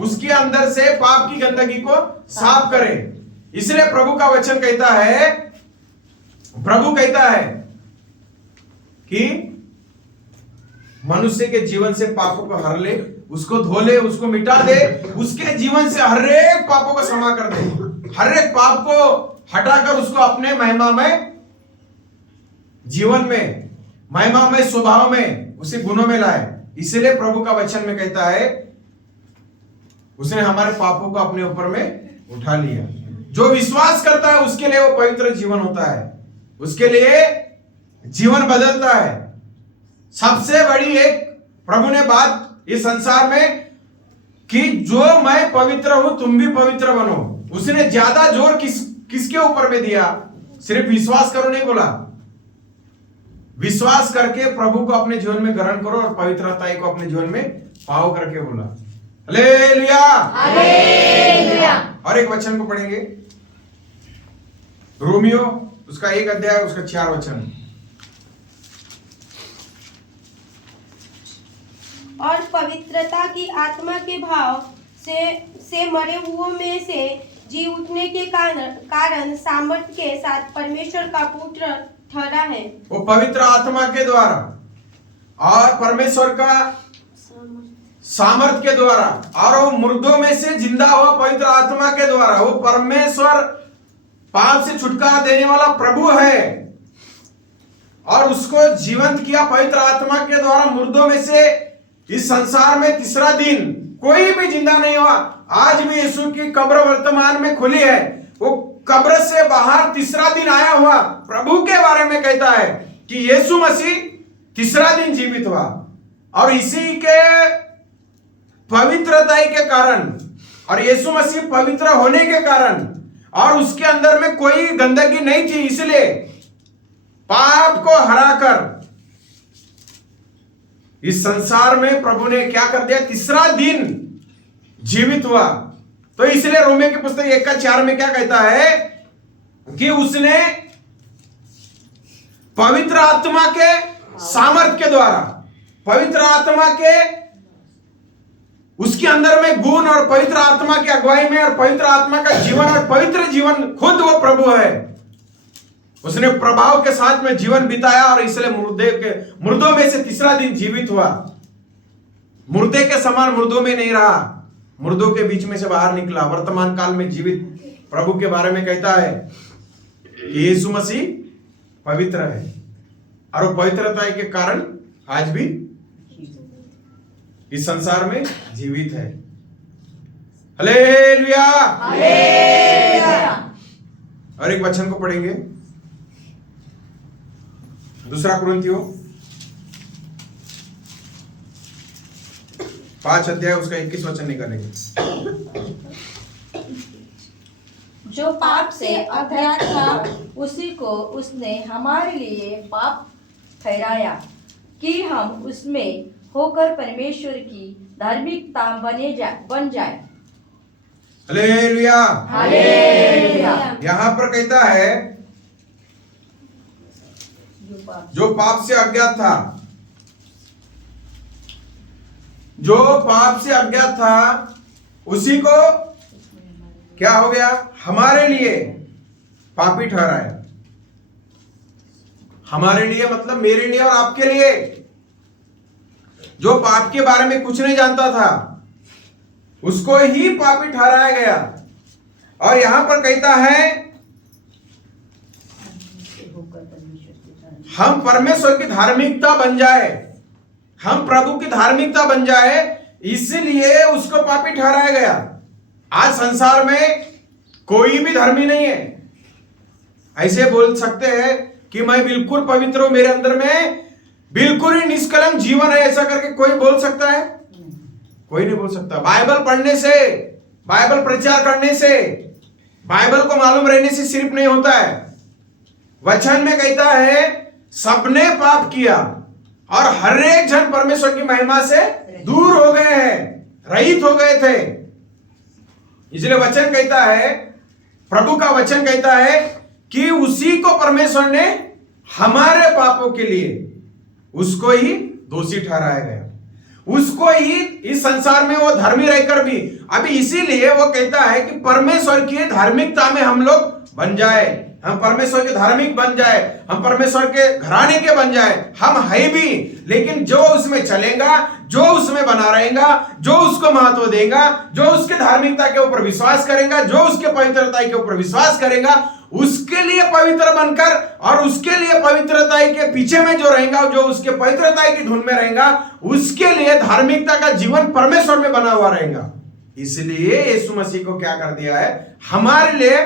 उसके अंदर से पाप की गंदगी को साफ करे। इसलिए प्रभु का वचन कहता है, प्रभु कहता है कि मनुष्य के जीवन से पापों को हर ले, उसको धो ले, उसको मिटा दे, उसके जीवन से हर एक पापों को क्षमा कर दे, हर एक पाप को हटाकर उसको अपने महिमा में जीवन में, महिमा में, स्वभाव में, उसे गुणों में लाए। इसलिए प्रभु का वचन में कहता है उसने हमारे पापों को अपने ऊपर में उठा लिया। जो विश्वास करता है उसके लिए वो पवित्र जीवन होता है, उसके लिए जीवन बदलता है। सबसे बड़ी एक प्रभु ने बात इस संसार में कि जो मैं पवित्र हूं तुम भी पवित्र बनो, उसने ज्यादा जोर किसके ऊपर में दिया? सिर्फ विश्वास करो नहीं बोला, विश्वास करके प्रभु को अपने जीवन में ग्रहण करो और पवित्रता को अपने जीवन में पाओ करके बोला। Hallelujah, hallelujah. और एक वचन को पढ़ेंगे, रोमियो उसका 1 अध्याय उसका 4 वचन। और पवित्रता की आत्मा के भाव से मरे हुओं में से जी उठने के कारण सामर्थ्य के साथ परमेश्वर का पुत्र ठहरा है। वो पवित्र आत्मा के द्वारा और परमेश्वर का सामर्थ्य के द्वारा, और वो मुर्दों में से जिंदा हुआ पवित्र आत्मा के द्वारा। वो परमेश्वर पाप से छुटकारा देने वाला प्रभु है और उसको जीवंत किया पवित्र आत्मा के द्वारा मुर्दों में से। इस संसार में तीसरा दिन कोई भी जिंदा नहीं हुआ। आज भी यीशु की कब्र वर्तमान में खुली है, वो कब्र से बाहर तीसरा दिन आया हुआ प्रभु के बारे में कहता है कि यीशु मसीह तीसरा दिन जीवित हुआ। और इसी के पवित्रता के कारण और यीशु मसीह पवित्र होने के कारण और उसके अंदर में कोई गंदगी नहीं थी, इसलिए पाप को हराकर इस संसार में प्रभु ने क्या कर दिया? तीसरा दिन जीवित हुआ। तो इसलिए रोमियो की पुस्तक 1:4 में क्या कहता है कि उसने पवित्र आत्मा के सामर्थ्य के द्वारा, पवित्र आत्मा के उसके अंदर में गुण और पवित्र आत्मा की अगुवाई में और पवित्र आत्मा का जीवन और पवित्र जीवन खुद वो प्रभु है, उसने प्रभाव के साथ में जीवन बिताया और इसलिए मुर्दों में से तीसरा दिन जीवित हुआ। मुर्दे के समान मुर्दों में नहीं रहा, मुर्दों के बीच में से बाहर निकला। वर्तमान काल में जीवित प्रभु के बारे में कहता है कि यीशु मसीह पवित्र है और वो पवित्रता के कारण आज भी इस संसार में जीवित है। Hallelujah, hallelujah. और एक वचन को पढ़ेंगे, 2 कुरिन्थियों 5 अध्याय उसका 21 वचन निकालेंगे। जो पाप से अज्ञात था उसी को उसने हमारे लिए पाप ठहराया कि हम उसमें होकर परमेश्वर की धार्मिकता बन जाए। Hallelujah, hallelujah. यहां पर कहता है जो पाप से अज्ञात था, जो पाप से अज्ञात था उसी को क्या हो गया? हमारे लिए पापी ठहराया। हमारे लिए मतलब मेरे लिए और आपके लिए, जो पाप के बारे में कुछ नहीं जानता था उसको ही पापी ठहराया गया। और यहां पर कहता है हम परमेश्वर की धार्मिकता बन जाए, हम प्रभु की धार्मिकता बन जाए, इसलिए उसको पापी ठहराया गया। आज संसार में कोई भी धर्मी नहीं है। ऐसे बोल सकते हैं कि मैं बिल्कुल पवित्र हूं, मेरे अंदर में बिल्कुल ही निष्कलंक जीवन है, ऐसा करके कोई बोल सकता है? कोई नहीं बोल सकता। बाइबल पढ़ने से, बाइबल प्रचार करने से, बाइबल को मालूम रहने से सिर्फ नहीं होता है। वचन में कहता है सबने पाप किया और हर एक जन परमेश्वर की महिमा से दूर हो गए हैं, रहित हो गए थे। इसलिए वचन कहता है, प्रभु का वचन कहता है कि उसी को परमेश्वर ने हमारे पापों के लिए उसको ही दोषी ठहराया गया। उसको ही इस संसार में वो धर्मी रहकर भी, अभी इसीलिए वो कहता है कि परमेश्वर की धार्मिकता में हम लोग बन जाए, हम परमेश्वर के धार्मिक बन जाए, हम परमेश्वर के घराने के बन जाए। हम है भी, लेकिन जो उसमें चलेगा, जो उसमें बना रहेगा, जो उसको महत्व देगा, जो उसके धार्मिकता के ऊपर विश्वास करेगा, जो उसके पवित्रता के ऊपर विश्वास करेगा, उसके लिए पवित्र बनकर और उसके लिए पवित्रता के पीछे में जो रहेगा, जो उसके पवित्रता की धुन में रहेगा, उसके लिए धार्मिकता का जीवन परमेश्वर में बना हुआ रहेगा। इसलिए यीशु मसीह को क्या कर दिया है, हमारे लिए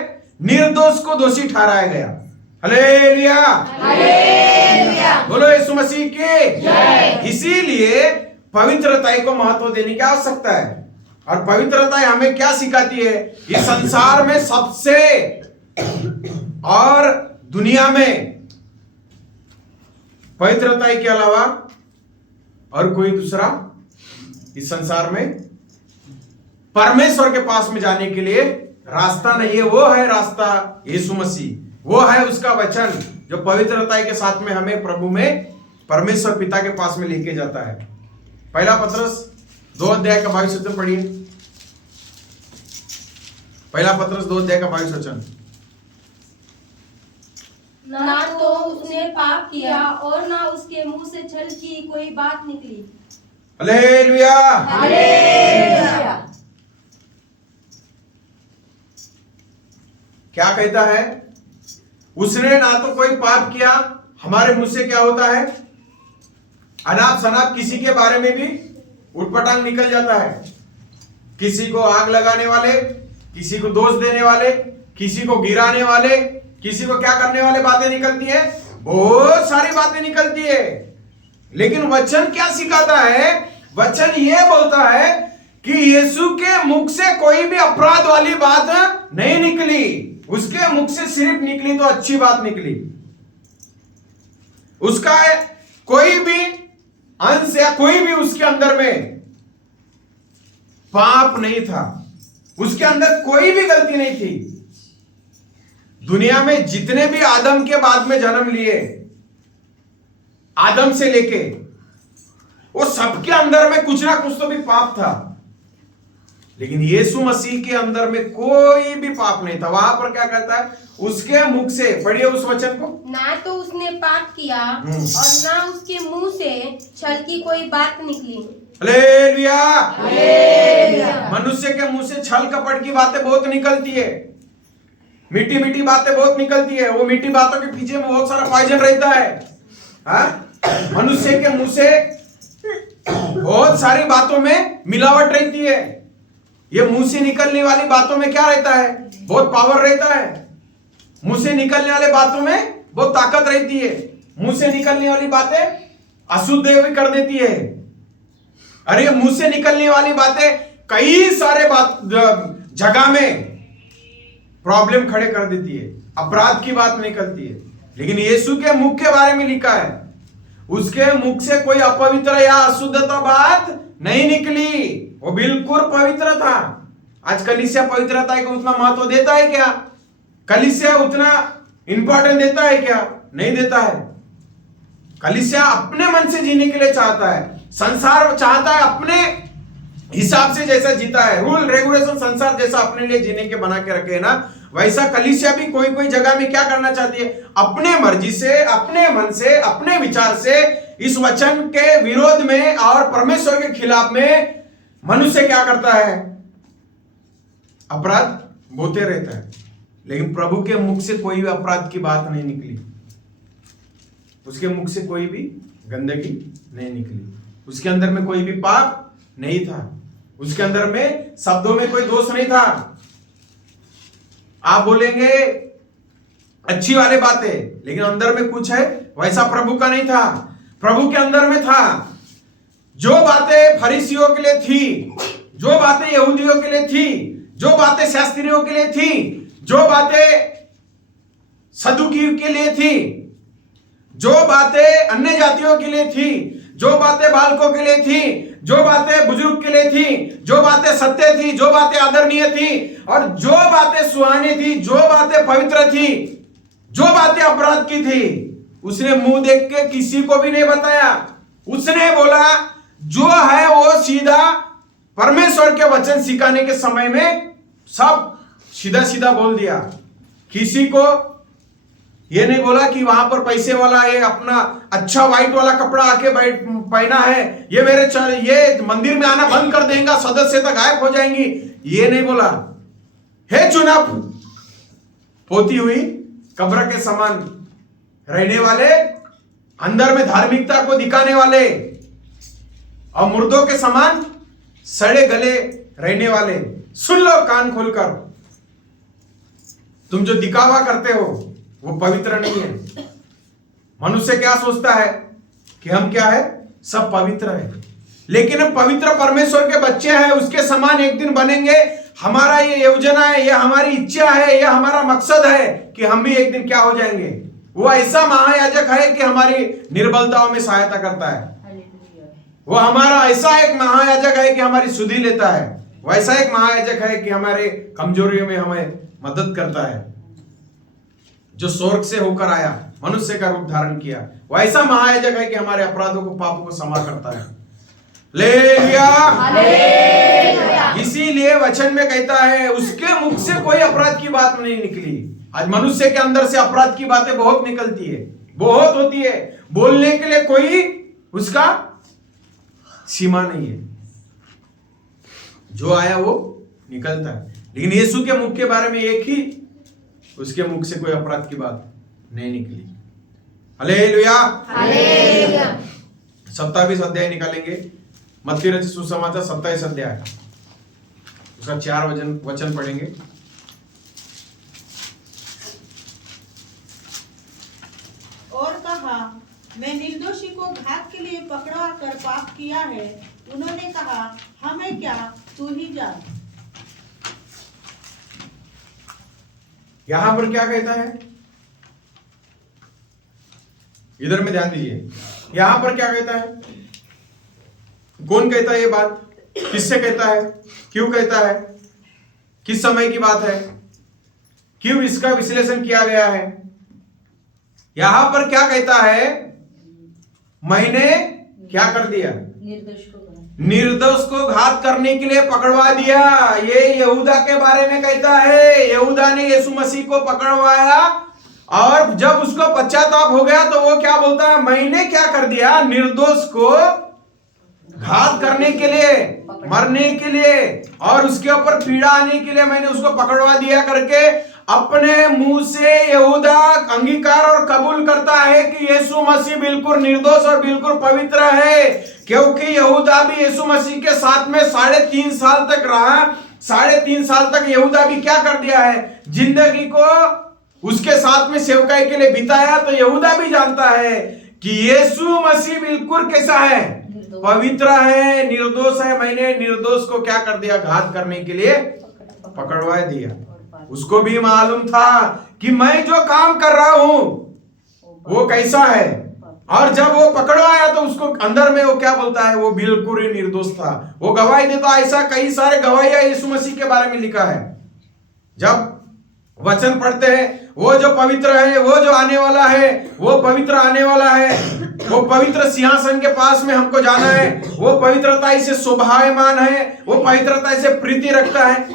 निर्दोष को दोषी ठहराया गया। हालेलुया, हालेलुया, बोलो यीशु मसीह की जय। इसीलिए पवित्रता को महत्व देने की आवश्यकता है। और पवित्रता हमें क्या सिखाती है, इस संसार में सबसे और दुनिया में पवित्रता के अलावा और कोई दूसरा इस संसार में परमेश्वर के पास में जाने के लिए रास्ता नहीं है। वो है रास्ता यीशु मसीह, वो है उसका वचन जो पवित्रता के साथ में हमें प्रभु में परमेश्वर पिता के पास में लेके जाता है। पहला पत्रस 2 अध्याय का 22 वचन पढ़िए। पहला पत्रस 2 अध्याय का 22 वचन। ना तो उसने पाप किया और ना उसके मुंह से छल की कोई बात निकली। Hallelujah, hallelujah. क्या कहता है, उसने ना तो कोई पाप किया, हमारे मुंह से क्या होता है, अनाप शनाप किसी के बारे में भी उटपटांग निकल जाता है। किसी को आग लगाने वाले, किसी को दोष देने वाले, किसी को गिराने वाले, किसी को क्या करने वाले बातें निकलती है, बहुत सारी बातें निकलती है। लेकिन वचन क्या सिखाता है, वचन ये बोलता है कि यीशु के मुख से कोई भी अपराध वाली बात नहीं निकली, उसके मुख से सिर्फ निकली तो अच्छी बात निकली। उसका कोई भी अंश या कोई भी उसके अंदर में पाप नहीं था, उसके अंदर कोई भी गलती नहीं थी। दुनिया में जितने भी आदम के बाद में जन्म लिए, आदम से लेके, वो सबके अंदर में कुछ ना कुछ तो भी पाप था। लेकिन यीशु मसीह के अंदर में कोई भी पाप नहीं था। वहां पर क्या करता है, उसके मुख से, पढ़िए उस वचन को, ना तो उसने पाप किया और ना उसके मुंह से छल की कोई बात निकली। Hallelujah, hallelujah. मनुष्य के मुंह से छल कपट की बातें बहुत निकलती है, मीठी मीठी बातें बहुत निकलती है। वो मीठी बातों के पीछे में बहुत सारा पॉइजन रहता है। मनुष्य के मुंह से बहुत सारी बातों में मिलावट रहती है। ये मुंह से निकलने वाली बातों में क्या रहता है, बहुत पावर रहता है। मुंह से निकलने वाले बातों में बहुत ताकत रहती है। मुंह से निकलने वाली बातें अशुद्ध भी कर देती है। अरे मुंह से निकलने वाली बातें कई सारे बात जगह में प्रॉब्लम खड़े कर देती है, अपराध की बात निकलती है। लेकिन यीशु के मुख के बारे में लिखा है, उसके मुख से कोई अपवित्र या अशुद्धता बात नहीं निकली, वो बिल्कुल पवित्र था। आज कलीसिया पवित्रता को उतना महत्व देता है क्या? कलीसिया उतना इंपॉर्टेंट देता है क्या? नहीं देता है। कलीसिया अपने मन से जीने के लिए चाहता है, संसार चाहता है अपने हिसाब से जैसा जीता है, रूल रेगुलेशन संसार जैसा अपने लिए जीने के बना के रखे ना, वैसा कलीसिया भी कोई कोई जगह में क्या करना चाहती है, अपने मर्जी से, अपने मन से, अपने विचार से इस वचन के विरोध में और परमेश्वर के खिलाफ में मनुष्य क्या करता है, अपराध बोते रहता है। लेकिन प्रभु के मुख से कोई भी अपराध की बात नहीं निकली, उसके मुख से कोई भी गंदगी नहीं निकली, उसके अंदर में कोई भी पाप नहीं था, उसके अंदर में शब्दों में कोई दोष नहीं था। आप बोलेंगे अच्छी वाली बातें, लेकिन अंदर में कुछ है, वैसा प्रभु का नहीं था। प्रभु के अंदर में था जो बातें फरीसियों के लिए थी, जो बातें यहूदियों के लिए थी, जो बातें शास्त्रियों के लिए थी, जो बातें सदुकियों के लिए थी, जो बातें अन्य जातियों के लिए थी, जो बातें बालकों के लिए थी, जो बातें बुजुर्ग के लिए थी, जो बातें सत्य थी, जो बातें आदरणीय थी, और जो बातें सुहानी थी, जो बातें पवित्र थी, जो बातें अपराध की थी, उसने मुंह देख के किसी को भी नहीं बताया। उसने बोला जो है वो सीधा परमेश्वर के वचन सिखाने के समय में सब सीधा सीधा बोल दिया। किसी को ये नहीं बोला कि वहां पर पैसे वाला ये अपना अच्छा व्हाइट वाला कपड़ा आके पहना है, ये मंदिर में आना बंद कर देगा, सदस्यता गायब हो जाएंगी, ये नहीं बोला। हे चुनाव पोती हुई कब्र के समान रहने वाले, अंदर में धार्मिकता को दिखाने वाले और मुर्दों के समान सड़े गले रहने वाले, सुन लो कान खोलकर। तुम जो दिखावा करते हो वो पवित्र नहीं है। मनुष्य क्या सोचता है कि हम क्या है, सब पवित्र है, लेकिन हम पवित्र परमेश्वर के बच्चे हैं, उसके समान एक दिन बनेंगे। हमारा ये योजना है, ये हमारी इच्छा है, ये हमारा मकसद है कि हम भी एक दिन क्या हो जाएंगे। वो ऐसा महायाजक है कि हमारी निर्बलताओं में सहायता करता है। वो हमारा ऐसा एक महायाजक है कि हमारी सुधि लेता है। वैसा एक महायाजक है कि हमारे कमजोरियों में हमें मदद करता है। जो स्वर्ग से होकर आया, मनुष्य का रूप धारण किया, वैसा महायाजक है कि हमारे अपराधों को, पापों को क्षमा करता है। हालेलुया। इसीलिए वचन में कहता है उसके मुख से कोई अपराध की बात नहीं निकली। आज मनुष्य के अंदर से अपराध की बातें बहुत निकलती है, बहुत होती है, बोलने के लिए कोई उसका सीमा नहीं है। जो आया वो निकलता है, लेकिन यीशु के मुख के बारे में एक ही, उसके मुख से कोई अपराध की बात नहीं निकली। हालेलुया। हालेलुया। 27 अध्याय निकालेंगे, मत्ती रचित सुसमाचार 27 अध्याय, उसका 4 वचन पढ़ेंगे। और कहा, मैं निर्दोषी को घात के लिए पकड़ा कर पाप किया है। उन्होंने कहा, हमें क्या, तू ही जान। यहां पर क्या कहता है, इधर में ध्यान दीजिए। यहां पर क्या कहता है, कौन कहता है ये बात, किससे कहता है, क्यों कहता है, किस समय की बात है, क्यों इसका विश्लेषण किया गया है। यहां पर क्या कहता है, मैंने क्या कर दिया, निर्दोष को घात करने के लिए पकड़वा दिया। ये यहूदा के बारे में कहता है। यहूदा ने यीशु मसीह को पकड़वाया और जब उसको पश्चाताप हो गया तो वो क्या बोलता है, मैंने क्या कर दिया, निर्दोष को घात करने के लिए, मरने के लिए और उसके ऊपर पीड़ा आने के लिए मैंने उसको पकड़वा दिया करके अपने मुंह से यहूदा अंगीकार और कबूल करता है कि यीशु मसीह बिल्कुल निर्दोष और बिल्कुल पवित्र है। क्योंकि यहूदा भी यीशु मसीह के साथ में 3.5 साल तक रहा। 3.5 साल तक यहूदा भी क्या कर दिया है, जिंदगी को उसके साथ में सेवकाई के लिए बिताया। तो यहूदा भी जानता है कि यीशु मसीह बिल्कुल कैसा है, पवित्र है, निर्दोष है। मैंने निर्दोष को क्या कर दिया, घात करने के लिए पकड़वा दिया। उसको भी मालूम था कि मैं जो काम कर रहा हूं वो कैसा है, और जब वो पकड़वाया तो उसको अंदर में वो क्या बोलता है, वो बिल्कुल ही निर्दोष था। वो गवाही देता। ऐसा कई सारे गवाहियां यीशु मसीह के बारे में लिखा है। जब वचन पढ़ते हैं, वो जो पवित्र है, वो जो आने वाला है, वो पवित्र आने वाला है, वो पवित्र सिंहासन के पास में हमको जाना है, वो पवित्रता से शोभायमान है, वो पवित्रता से प्रीति रखता है।